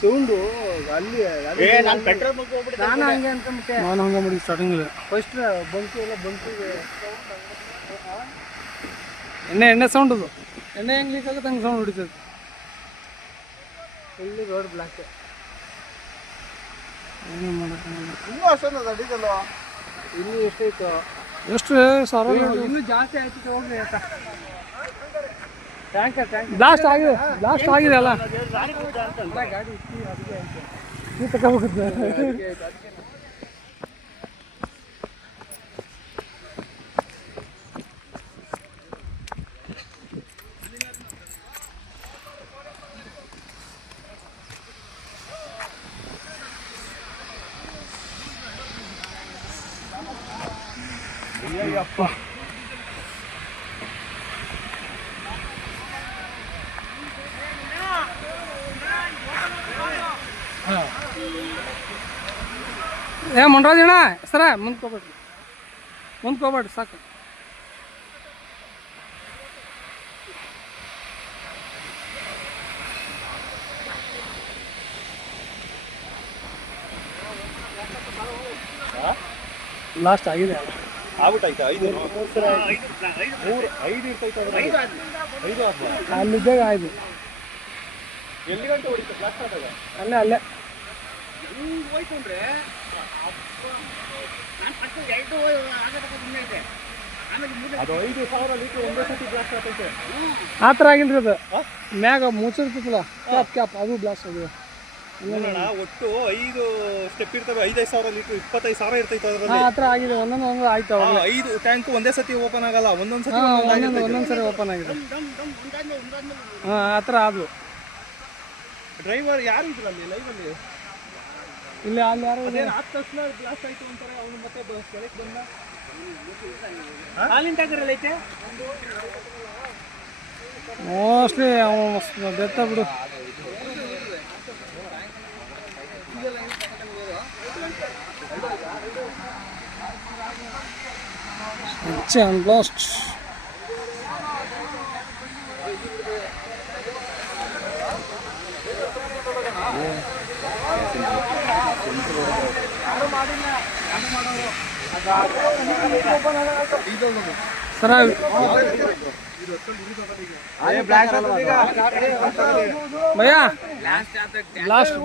Sound ಅಲ್ಲಿ ನಾನು petrol bunk ಹೋಗ್ಬಿಟ್ಟೆ. ನಾನು ಹಂಗೆ ಅನ್ಕೊಂಬಿಟ್ಟೆ. ನಾನು ಹಂಗೆ ಮಾಡಿ ಸ್ಟಾರ್ಟಿಂಗ್ ಫಸ್ಟ್ ಬಂಕು ಎಲ್ಲ ಬಂಕಿಗೆ ಎಣ್ಣೆ ಸೌಂಡ್ ಅದು. ಎಣ್ಣೆ ಹೆಂಗೆ ಲೀಕ್ ಆಗುತ್ತೆ ಹಂಗೆ ಸೌಂಡ್ ಹೊಡಿತದೆ. Full road block. ಏನು ಮಾಡೋಕ್ಕಾಗಲ್ಲ. ಇನ್ನೂ ಅಷ್ಟೊಂದು ಅದು ಅಡಿಗಲ್ವ? ಇನ್ನೂ ಎಷ್ಟಾಯ್ತು? ಎಷ್ಟು ಸಾವಿರ? ಇನ್ನೂ ಜಾಸ್ತಿ ಆಯ್ತು. ಹೋಗ್ರಿ ಆಯ್ತಾ? ಟ್ಯಾಂಕರ್ ಬ್ಲಾಸ್ಟ್ ಆಗಿದೆ. ಅಲ್ಲ ಗಾಡಿ ನೀವು ತಗೋಬೇಕು. ಅಯ್ಯಪ್ಪ ಮುನ್ರಾಜ್ ಅಣ್ಣ ಸರ ಮುಂದ್ಕೋಬೇಡ್ರಿ ಸಾಕು. ಲಾಸ್ಟ್ ಆಗಿದೆ ಆಗ್ಬಿಟ್ಟಾಯ್ತಾ? ಅಲ್ಲಿದ್ದಾಗ ಆಯ್ತು. ಎಲ್ಲಿ ಗಂಟೆ ಹೊಡಿತು ಬ್ಲಾಸ್ಟ್ ಆದಾಗ? ಅಲ್ಲೇ ಹೋಯ್ತು ಅಂದ್ರೆ ಅದು 5,000 ಲೀಟರ್ ಒಂದೇ ಸತಿ ಬ್ಲಾಸ್ಟ್ ಆಗ್ತೈತೆ. ಆ ಥರ ಆಗಿಲ್ರಿ ಅದು. ಮ್ಯಾಗ ಮುಚ್ಚಿರ್ತೈತಲ್ಲ ಕ್ಯಾಪ್ ಅದು ಬ್ಲಾಸ್ಟ್ ಆಗಿದೆ. ಒಟ್ಟು 5 ಸ್ಟೆಪ್ ಇರ್ತವೆ. 5,000 ಲೀಟರ್ 25,000 ಇರ್ತೈತೆ ಅದರಲ್ಲಿ. ಆ ಥರ ಆಗಿದೆ. ಒಂದೊಂದು ಆಯ್ತು. 5 ಟ್ಯಾಂಕ್ ಒಂದೇ ಸತಿ ಓಪನ್ ಆಗಲ್ಲ, ಒಂದೊಂದ್ಸರಿ ಓಪನ್ ಆಗಿದೆ. ಹಾಂ ಆ ಥರ ಅದು. ಡ್ರೈವರ್ ಯಾರು ಇದ್ರು ಅಲ್ಲಿ ಲೈವಲ್ಲಿ? ಇಲ್ಲಿ ಅಲ್ಲಿ ಯಾರು ಅದೇನು ಆದ ತಕ್ಷಣ ಬ್ಲಾಸ್ಟ್ ಆಯ್ತು ಅಂತಾರೆ. ಅವನು ಮತ್ತೆ ಕೆಳಗೆ ಬಂದ. ಹಾಲಿನ ಟ್ಯಾಂಕರ್ ಎಲ್ಲ ಐತೆ ಮೋಸ್ಟ್ಲಿ ಅವನು ಡೆತ್ ಬಿಡು. ಬ್ಲಾಸ್ಟ್ ಸರ ಭಯ್ಯ ಬ್ಲಾಸ್ಟ್